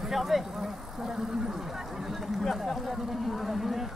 pouvez refermer. Vous pouvez refermer.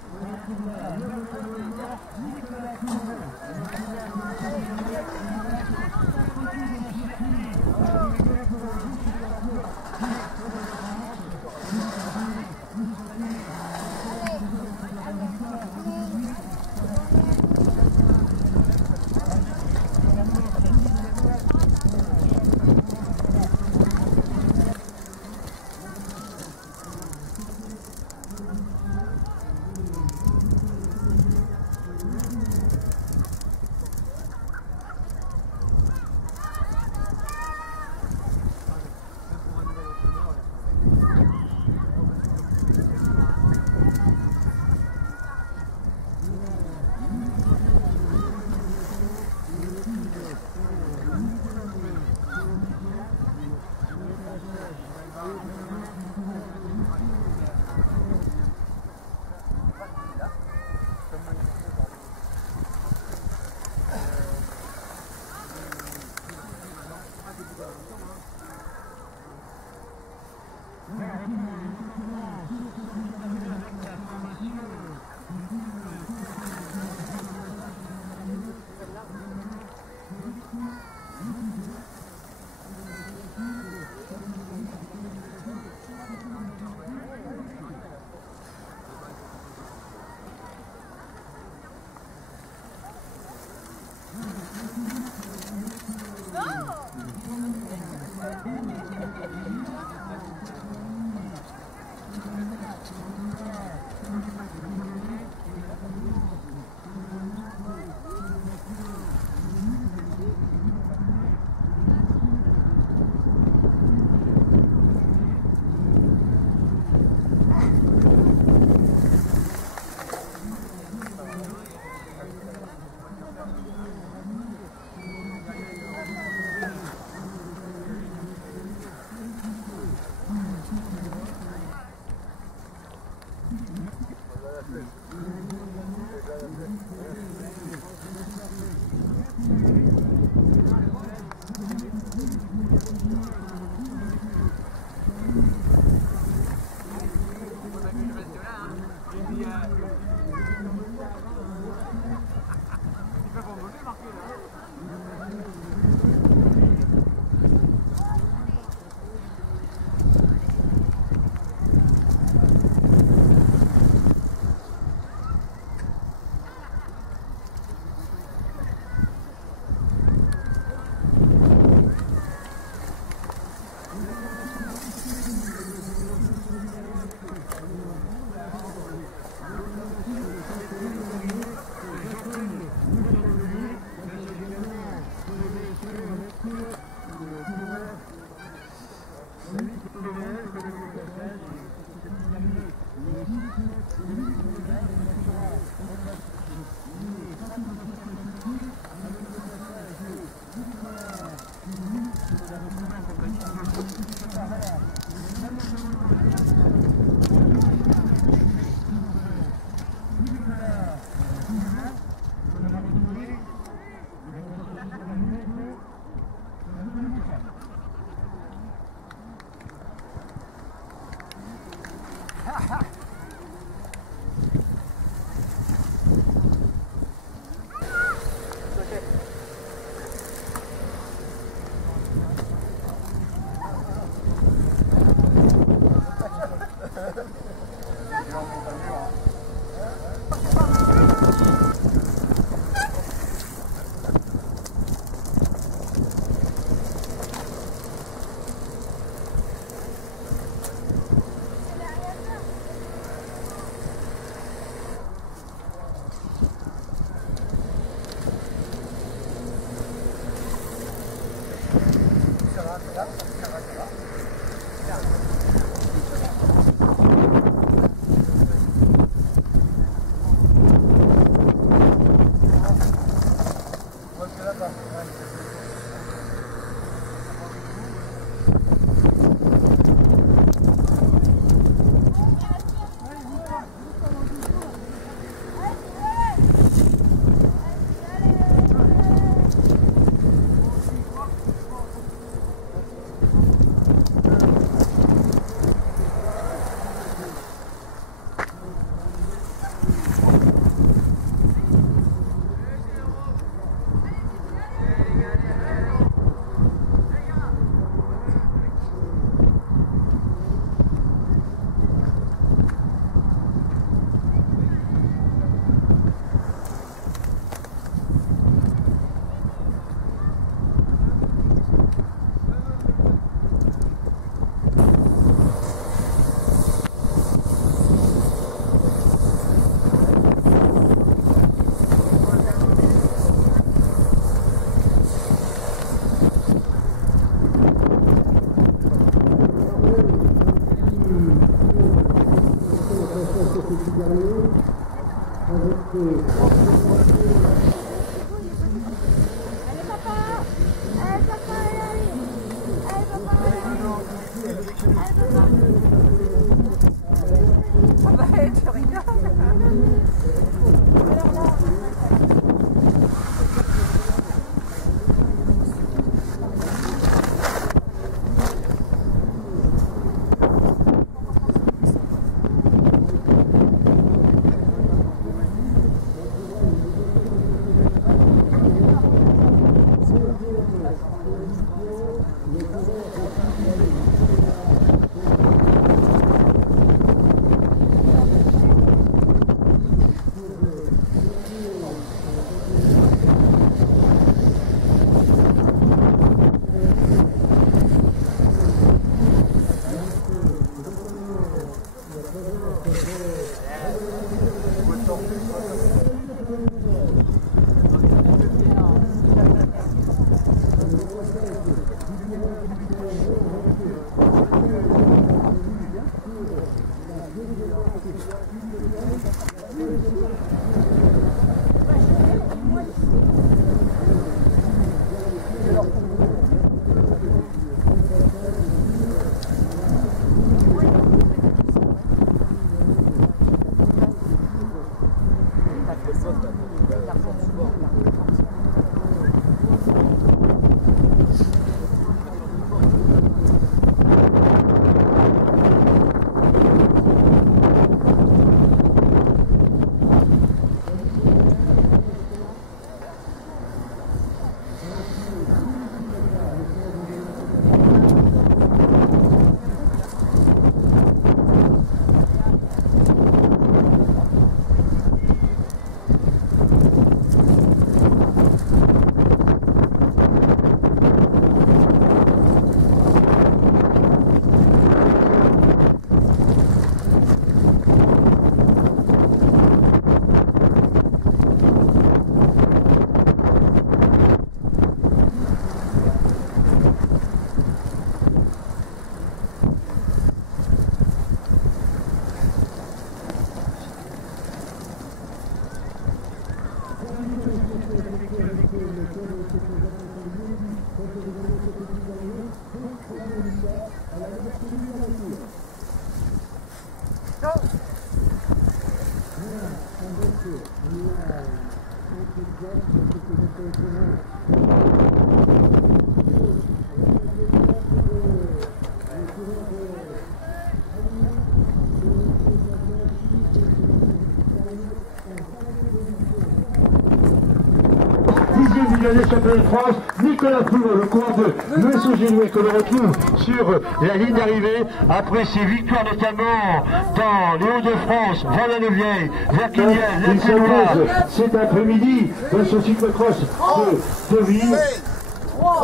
Des championnats de France, Nicolas Pruvot, le coureur de l'ESO Génoué que l'on retrouve sur la ligne d'arrivée après ses victoires notamment dans les Hauts-de-France, Vendée-le-Vieil, Verquignan, l'Aix-et-Loire. Cet après-midi dans ce cyclocross de Deauville,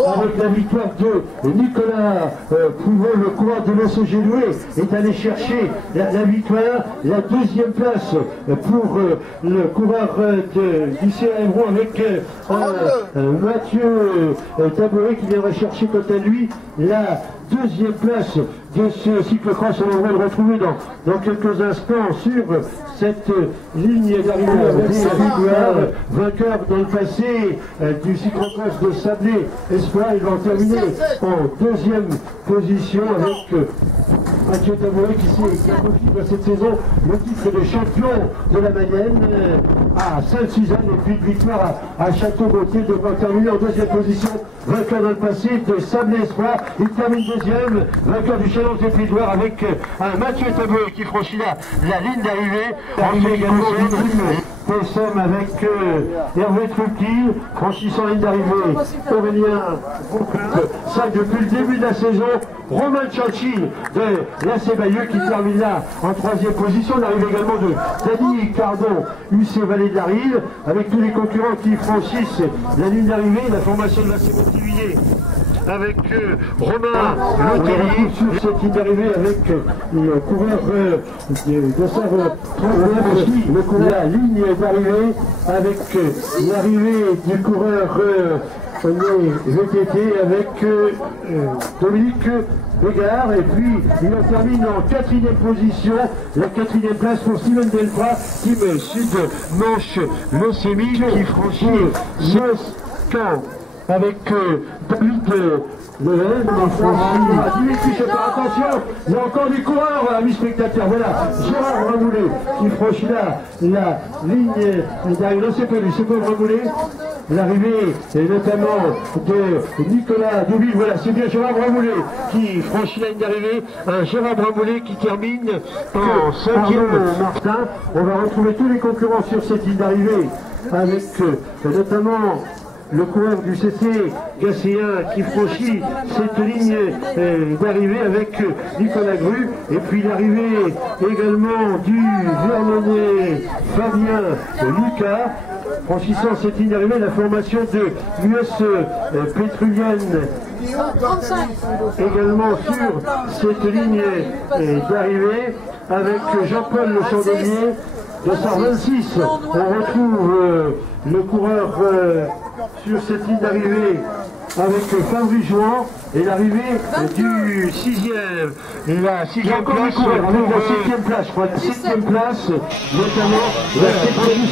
avec la victoire de Nicolas Pruvot, le coureur de l'ESO Génoué, est allé chercher la victoire, la deuxième place pour le coureur du CA avec Mathieu Tabouret qui viendra chercher quant à lui la deuxième place de ce cyclocross. On va le retrouver dans quelques instants sur cette ligne d'arrivée avec la victoire, vainqueur dans le passé du cyclocross de Sablé Espoir. Il va en terminer en deuxième position avec Mathieu Tabouret qui s'est cette saison le titre de champion de la Mayenne à Sainte-Suzanne et puis une victoire à Château-Gautier, devant terminer en deuxième position, vainqueur dans le passé de Sablé Espoir. Il termine deuxième, vainqueur du Challenge des Pays de Loire avec un Mathieu Tabouret qui franchit la ligne d'arrivée. Arrivé également nous sommes avec Hervé Trucchi, franchissant la ligne d'arrivée, Aurélien Bouclin, ça depuis le début de la saison, Romain Tchalchi de l'AC Bayeux qui termine là en troisième position. L'arrivée également de Dany Cardon, UC Vallée de la Rive, avec tous les concurrents qui franchissent la ligne d'arrivée, la formation de l'AC Montivilliers avec Romain Letellier sur cette ligne d'arrivée avec le coureur de Savoie 39 aussi, la ligne d'arrivée avec l'arrivée du coureur VTT avec Dominique Bégard, et puis il en termine en 4e position, la 4e place pour Steven Delprat, Team Sud-Manche Leucémie, qui franchit le camp avec David Level, attention, il y a encore des coureurs, amis spectateurs. Voilà, Gérard Ramoulet qui franchit là la ligne d'arrivée. Non, c'est pas lui, c'est pas Ramoulet. L'arrivée, notamment de Nicolas Douville. Voilà, c'est bien Gérard Ramoulet qui franchit la ligne d'arrivée. Un Gérard Ramoulet qui termine en 5e. Martin, on va retrouver tous les concurrents sur cette ligne d'arrivée avec notamment le coureur du CC Gasséen qui franchit cette ligne d'arrivée avec Nicolas Gru, et puis l'arrivée également du Vernonnet Fabien Lucas. Franchissant cette ligne d'arrivée, la formation de l'US Pétruvienne également sur cette ligne d'arrivée avec Jean-Paul Le Chandelier. 226, on retrouve le coureur sur cette ligne d'arrivée avec Fabrice Jouan, et l'arrivée du 6e, la 6e place, avec la 7e place, je crois, la 7e place, notamment la 7e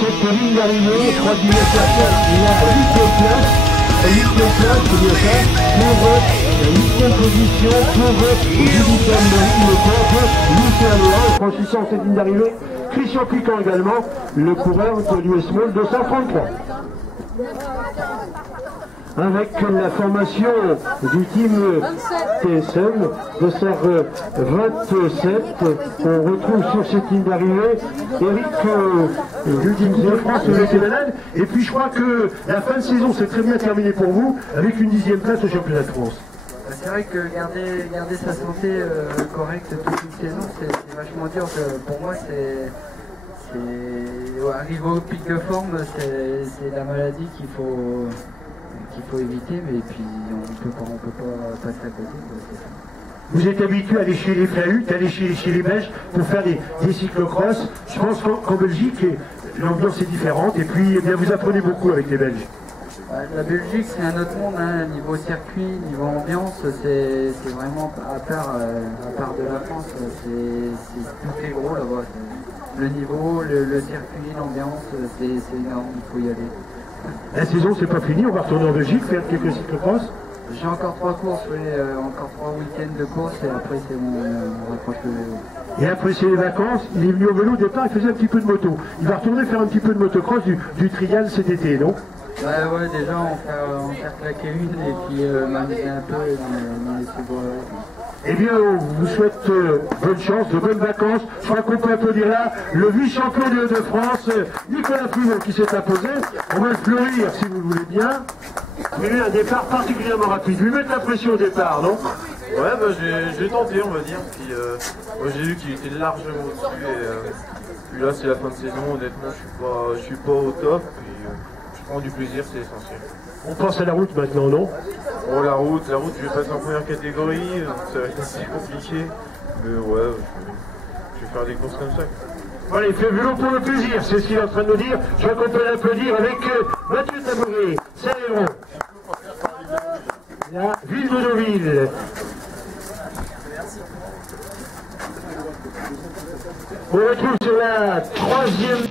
cette ligne d'arrivée, je crois qu'il y a la 8e place. La 8e place, c'est bien ça, pour la 8e position pour Julie Cameron, le coureur Lucien Léon, franchissant cette ligne d'arrivée. Christian Piquant également, le coureur de l'US Mall 233. Avec la formation du team TSM de SR 27, on retrouve sur cette ligne d'arrivée Eric du team de France, le malade. Et puis je crois que la fin de saison s'est très bien terminée pour vous avec une 10e place au championnat de France. C'est vrai que garder sa santé correcte toute une saison, c'est vachement dur. Pour moi, arriver au pic de forme, c'est la maladie qu'il faut éviter, mais puis on peut pas passer à côté. Vous êtes habitué à aller chez les Flahut, à aller chez les Belges pour faire des cyclocross. Je pense qu'en Belgique, l'ambiance est différente, et puis eh bien, vous apprenez beaucoup avec les Belges. La Belgique, c'est un autre monde, hein. Niveau circuit, niveau ambiance, c'est vraiment à part de la France, tout est gros là-bas. Le niveau, le circuit, l'ambiance, c'est énorme, il faut y aller. La saison, c'est pas fini, on va retourner en Belgique, faire quelques cyclocross. J'ai encore 3 courses, oui, encore 3 week-ends de course, et après c'est bon, on rapproche le vélo. Et après c'est les vacances, il est venu au vélo au départ, il faisait un petit peu de moto. Il va retourner faire un petit peu de motocross du trial cet été, non? Ouais, déjà on faire claquer une et puis m'amuser un peu dans les sous-bois. Eh bien, on vous souhaite bonne chance, de bonnes vacances. Je crois qu'on peut applaudir là le vice-champion de France, Nicolas Privot, qui s'est imposé. On va se fleurir si vous le voulez bien. Vous avez un départ particulièrement rapide. Lui mettre la pression au départ, non? Ouais, bah, j'ai tenté, on va dire. Puis, moi, j'ai vu qu'il était largement au-dessus. Et puis là, c'est la fin de saison. Honnêtement, je suis pas au top. Puis, je prends du plaisir, c'est essentiel. On pense à la route maintenant, non? Bon, la route, je vais passer en première catégorie. Donc ça va être assez compliqué. Mais ouais, je vais faire des courses comme ça. Voilà, il fait vélo pour le plaisir, c'est ce qu'il est en train de nous dire. Je crois qu'on peut l'applaudir avec Mathieu Tabouret, Saint-Léon, la ville de Deauville. On retrouve sur la 3e